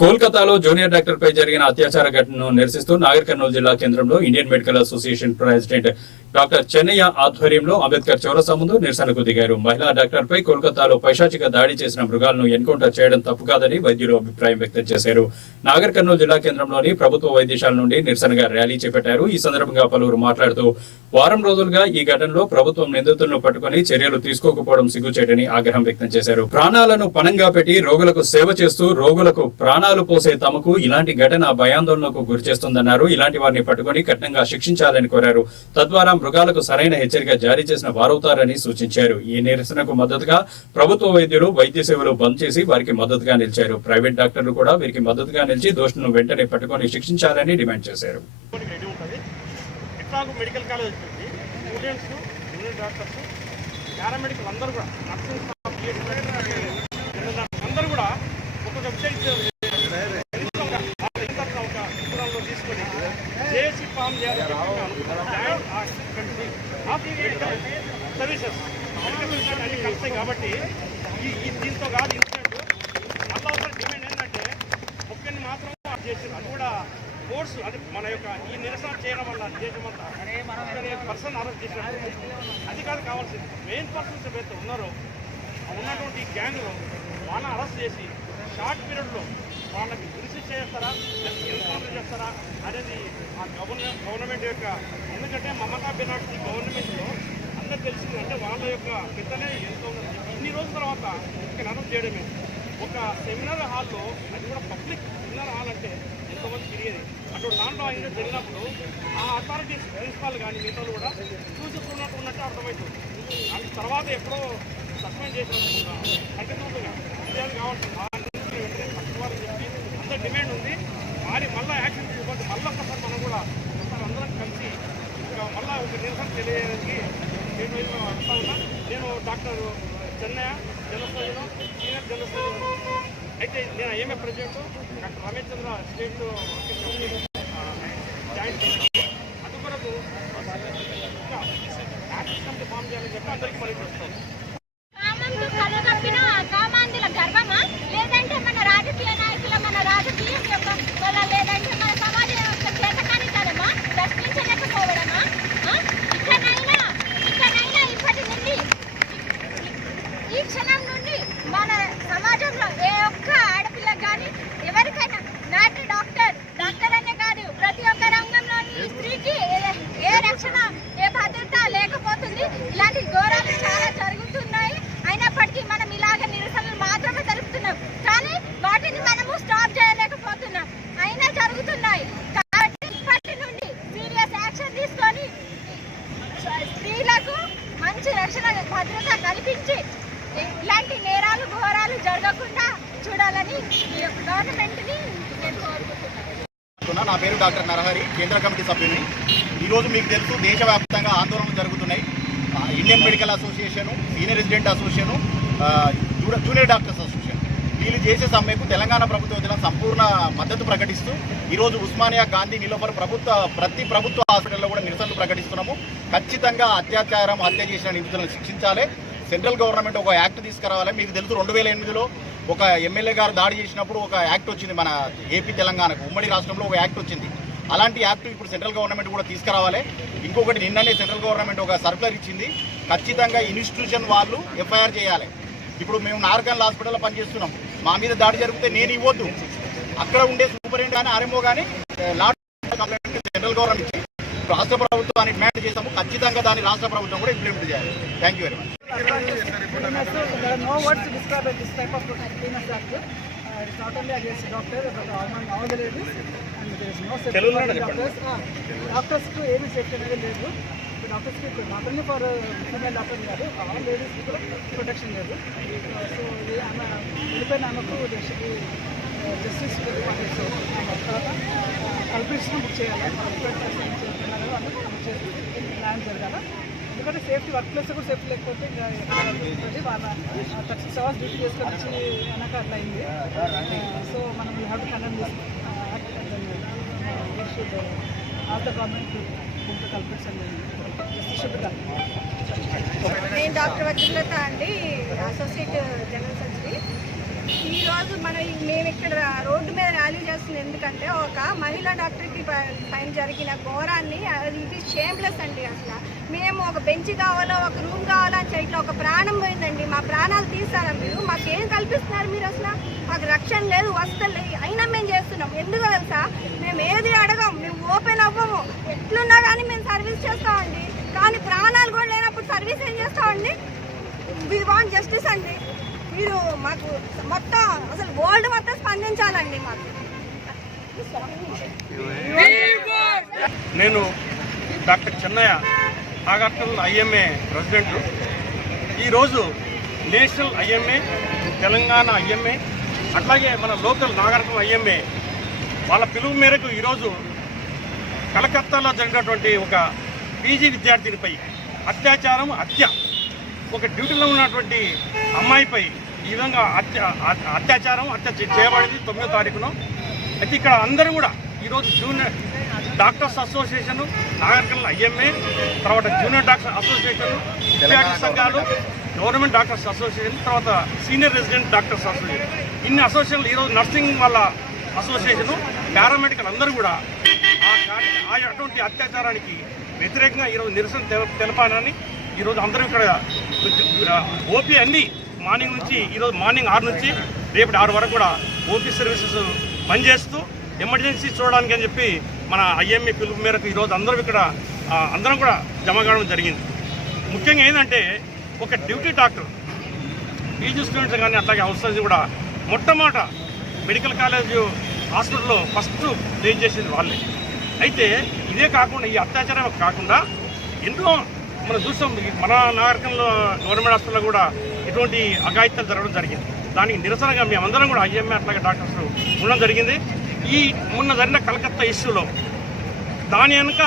కోల్కతాలో junior doctor పై జరిగిన అత్యాచార ఘటనను నిరసిస్తూ నాగర్ కర్నూలు జిల్లా కేంద్రంలో Indian medical association president doctor Chennaiah ఆధ్వర్యంలో అంబేద్కర్ చౌరస్తా ముందు నిరసనకు దిగారు. మహిళా డాక్టర్ పై కోల్కతాలో పైశాచిక దాడి చేసిన మృగాలను ఎన్కౌంటర్ చేయడం తప్పు కాదని వైద్యులు అభిప్రాయం వ్యక్తం చేశారు. నాగర్ కర్నూలు జిల్లా కేంద్రంలోని ప్రభుత్వ వైద్యశాల నుండి నిరసనగా ర్యాలీ చేపట్టారు. ఈ సందర్భంగా పలువురు మాట్లాడుతూ వారం రోజులుగా ఈ ఘటనలో ప్రభుత్వం నిందితులను పట్టుకుని చర్యలు తీసుకోకపోవడం సిగ్గుచేటని ఆగ్రహం వ్యక్తం చేశారు. ప్రాణాలను పణంగా పెట్టి రోగులకు సేవ చేస్తూ రోగులకు ప్రాణాలు పోసే తమకు ఇలాంటి ఘటన భయాందోళనకు గురిచేస్తుందన్నారు. ఇలాంటి వారిని పట్టుకుని కఠినంగా శిక్షించాలని కోరారు. తద్వారా మృగాలకు సరైన హెచ్చరిక జారీ చేసిన వారవుతారని సూచించారు. ఈ నిరసనకు మద్దతుగా ప్రభుత్వ వైద్యులు వైద్య సేవలు బంద్ చేసి వారికి మద్దతుగా నిలిచారు. ప్రైవేట్ డాక్టర్లు కూడా వీరికి మద్దతుగా నిలిచి దోషులను వెంటనే పట్టుకుని శిక్షించాలని డిమాండ్ చేశారు. కాబట్టి దీంతో కాదు ఇన్సిడెంట్ మళ్ళీ ఒకసారి డిమాండ్ ఏంటంటే ముఖ్యాన్ని మాత్రం చేసారు. అది కూడా ఫోర్స్ అది మన యొక్క ఈ నిరసన చేయడం వల్ల దేశమంతా పర్సన్ అరెస్ట్ చేసినట్టు అది కాదు కావాల్సింది. మెయిన్ పర్సన్స్ ఎవరైతే ఉన్నారో ఉన్నటువంటి గ్యాంగ్లో వాళ్ళని అరెస్ట్ చేసి షార్ట్ పీరియడ్లో వాళ్ళకి రిసీవ్ చేస్తారా ఎన్కౌంటర్ చేస్తారా అనేది ఆ గవర్నమెంట్ యొక్క, ఎందుకంటే మమతా బెనర్జీ గవర్నమెంట్లో అందరూ తెలిసిందంటే వాళ్ళ యొక్క పెద్దనే ఎన్కౌంటర్ ఇన్ని రోజుల తర్వాత ఇక్కడ అరెస్ట్ చేయడమే. ఒక సెమినార్ హాల్లో, అది కూడా పబ్లిక్ సెమినార్ హాల్ అంటే ఎంతోమంది తిరిగేది, అటు దాంట్లో ఆయన జరిగినప్పుడు ఆ అథారిటీస్ ప్రిన్సిపాల్ కానీ మిగతా కూడా చూసుకున్నట్టు అర్థమవుతుంది. దాని తర్వాత ఎప్పుడో సస్పెండ్ చేసినట్టుగా ఖచ్చితంగా విజయాలు కావాల్సింది. వాళ్ళని చెప్పి అందరూ డిమాండ్ ఉంది. వారి మళ్ళీ యాక్షన్ తీసుకోవాలి. మళ్ళీ ఒకసారి మనం కూడా అందరం కలిసి మళ్ళీ ఒక నిరసన తెలియజేయడానికి వస్తా ఉన్నా. నేను doctor Chennaiah general senior general surgeon అయితే నేను ఏమే ప్రెసిడెంట్ డాక్టర్ రమేష్ చంద్ర స్టేట్ జాయింట్ అది కొరకు యాక్షన్ కమిటీ ఫామ్ చేయాలని చెప్పి అందరికీ మనకి వస్తాం. ఈ క్షణం నుండి మన సమాజంలో ఏ ఒక్క ఆడపిల్ల కానీ ఎవరికైనా నాటి డాక్టర్ అనే కాదు, ప్రతి ఒక్క రంగంలోని స్త్రీకి ఏ రక్షణ ఏ భద్రత లేకపోతుంది. ఇలాంటి ఘోరాలు చాలా జరుగుతున్నాయి. అయినప్పటికీ మనం ఇలాగ నిరసనలు మాత్రమే తెలుపుతున్నాం, కానీ వాటిని మనము స్టాప్ చేయలేకపోతున్నాం. అయినా జరుగుతున్నాయి. కాబట్టి ఇప్పటి నుండి సీరియస్ యాక్షన్ తీసుకొని స్త్రీలకు మంచి రక్షణ భద్రత కల్పించి ఇలాంటి నేరాలు ఘోరాలు జరగకుండా చూడాలని గవర్నమెంట్ని నేను కోరుకుంటున్నాను. నా పేరు డాక్టర్ నరహరి, కేంద్ర కమిటీ సభ్యుని. ఈరోజు మీకు తెలుసు దేశవ్యాప్తంగా ఆందోళనలు జరుగుతున్నాయి. Indian medical association, senior resident association, junior doctors association వీళ్ళు చేసే సమ్మెకు తెలంగాణ ప్రభుత్వం సంపూర్ణ మద్దతు ప్రకటిస్తూ ఈరోజు ఉస్మానియా, గాంధీ, నిలోఫర్ ప్రతి ప్రభుత్వ హాస్పిటల్లో కూడా నిరసనలు ప్రకటిస్తున్నాము. ఖచ్చితంగా అత్యాచారం, హత్య చేసిన నిందితులను శిక్షించాలి. సెంట్రల్ గవర్నమెంట్ ఒక యాక్ట్ తీసుకురావాలి. మీకు తెలుసు 2008లో ఒక ఎమ్మెల్యే గారు దాడి చేసినప్పుడు ఒక యాక్ట్ వచ్చింది. మన ఏపీ తెలంగాణకు ఉమ్మడి రాష్ట్రంలో ఒక యాక్ట్ వచ్చింది. అలాంటి యాక్ట్ ఇప్పుడు సెంట్రల్ గవర్నమెంట్ కూడా తీసుకురావాలి. ఇంకొకటి నిన్ననే సెంట్రల్ గవర్నమెంట్ ఒక సర్కులర్ ఇచ్చింది. ఖచ్చితంగా ఇన్స్టిట్యూషన్ వాళ్ళు ఎఫ్ఐఆర్ చేయాలి. ఇప్పుడు మేము నార్కల్ హాస్పిటల్లో పనిచేస్తున్నాం. మా మీద దాడి జరిగితే నేను ఇవ్వద్దు, అక్కడ ఉండే సూపరింటెండెంట్ కానీ ఆర్ఎంఓ కానీ సెంట్రల్ గవర్నమెంట్ ఇచ్చి రాష్ట్ర ప్రభుత్వాన్ని డిమాండ్ చేస్తాము. ఖచ్చితంగా దాన్ని రాష్ట్ర ప్రభుత్వం కూడా ఇంప్లిమెంట్ చేయాలి. Thank you very much. There are no words to describe this type of cleaners act. It is not only against doctors, but among all the ladies, and there is no safety for doctors. Doctors కు ఏమి safety అనేది లేదు. Doctors కి not only for female doctor కాదు, all ladies కూడా protection లేదు. So ఆమె వెళ్ళిపోయిన ఆమెకు జస్టిస్ తర్వాత కల్పిట్స్ను బుక్ చేయాలి. ప్లాన్ జరగాలి. ఎందుకంటే సేఫ్టీ వర్క్ ప్లేస్ కూడా సేఫ్టీ లేకపోతే వాళ్ళ 36 hours డ్యూటీ చేసుకొని వచ్చి వెనక అట్లా అయింది. సో మనం you have to condemn this all the government culprits and justice should be done. నేను డాక్టర్ వజ్రలత అండి, అసోసియేట్ జనరల్ సర్జరీ. ఈరోజు మేము ఇక్కడ రోడ్డు మీద ర్యాలీ చేస్తుంది ఎందుకంటే ఒక మహిళా డాక్టర్కి పైన జరిగిన ఘోరాన్ని ఇది షేమ్లెస్ అండి. అసలు మేము ఒక బెంచ్ కావాలో ఒక రూమ్ కావాలో అని ఇట్లా ఒక ప్రాణం పోయిందండి. మా ప్రాణాలు తీస్తారా మీరు? మాకేం కల్పిస్తున్నారు మీరు? అసలు మాకు రక్షణ లేదు, వసతులు లేదు, అయినా మేము చేస్తున్నాం. ఎందుకో తెలుసా, మేము ఏది అడగం, మేము ఓపెన్ అవ్వము, ఎట్లున్నా కానీ మేము సర్వీస్ చేస్తామండి. కానీ ప్రాణాలు కూడా లేనప్పుడు సర్వీస్ ఏం చేస్తామండి? వి వాంట్ జస్టిస్ అండి. మీరు మాకు మొత్తం అసలు వరల్డ్ మొత్తం స్పందించాలండి మాకు. నేను doctor Chennaiah, Nagarkurnool IMA president. ఈరోజు నేషనల్ ఐఎంఏ, తెలంగాణ ఐఎంఏ, అట్లాగే మన లోకల్ నాగర్కర్నూల్ ఐఎంఏ వాళ్ళ పిలుపు మేరకు ఈరోజు కలకత్తాలో జరిగినటువంటి ఒక పీజీ విద్యార్థినిపై అత్యాచారం, హత్య, ఒక డ్యూటీలో ఉన్నటువంటి అమ్మాయిపై ఈ విధంగా అత్యాచారం, హత్య చేయబడింది 9వ తారీఖున. అయితే ఇక్కడ అందరూ కూడా ఈరోజు junior doctors association, Nagarkurnool IMA, తర్వాత జూనియర్ డాక్టర్స్ అసోసియేషన్, విద్యార్థి సంఘాలు, గవర్నమెంట్ డాక్టర్స్ అసోసియేషన్, తర్వాత సీనియర్ రెసిడెంట్ డాక్టర్స్ అసోసియేషన్, ఇన్ని అసోసియేషన్లు ఈరోజు నర్సింగ్ వాళ్ళ అసోసియేషను, పారామెడికల్ అందరూ కూడా అటువంటి అత్యాచారానికి వ్యతిరేకంగా ఈరోజు నిరసన తెలపాలని ఈరోజు అందరం ఇక్కడ ఓపీ అన్ని మార్నింగ్ నుంచి ఈరోజు మార్నింగ్ 6 నుంచి రేపటి 6 వరకు కూడా ఓపీ సర్వీసెస్ పనిచేస్తూ ఎమర్జెన్సీ చూడడానికి అని చెప్పి మన ఐఎంఏ పిలుపు మేరకు ఈరోజు అందరం ఇక్కడ అందరం కూడా జమ కావడం జరిగింది. ముఖ్యంగా ఏంటంటే ఒక డ్యూటీ డాక్టర్ పీజీ స్టూడెంట్స్ కానీ అట్లాగే అవసరం కూడా మొట్టమొదట మెడికల్ కాలేజ్ హాస్పిటల్లో ఫస్ట్ ఫేస్ చేసేది వాళ్ళే. అయితే ఇదే కాకుండా ఈ అత్యాచారం కాకుండా ఎన్నో మనం చూస్తాం. మన నాగరికంలో గవర్నమెంట్ హాస్పిటల్లో కూడా ఇటువంటి అఘాయిత్యాలు జరగడం జరిగింది. దానికి నిరసనగా మేమందరం కూడా ఐఎంఏ అట్లాగే డాక్టర్స్ ఉండడం జరిగింది. ఈ మొన్న జరిగిన కలకత్తా ఇష్యూలో దాని వెనుక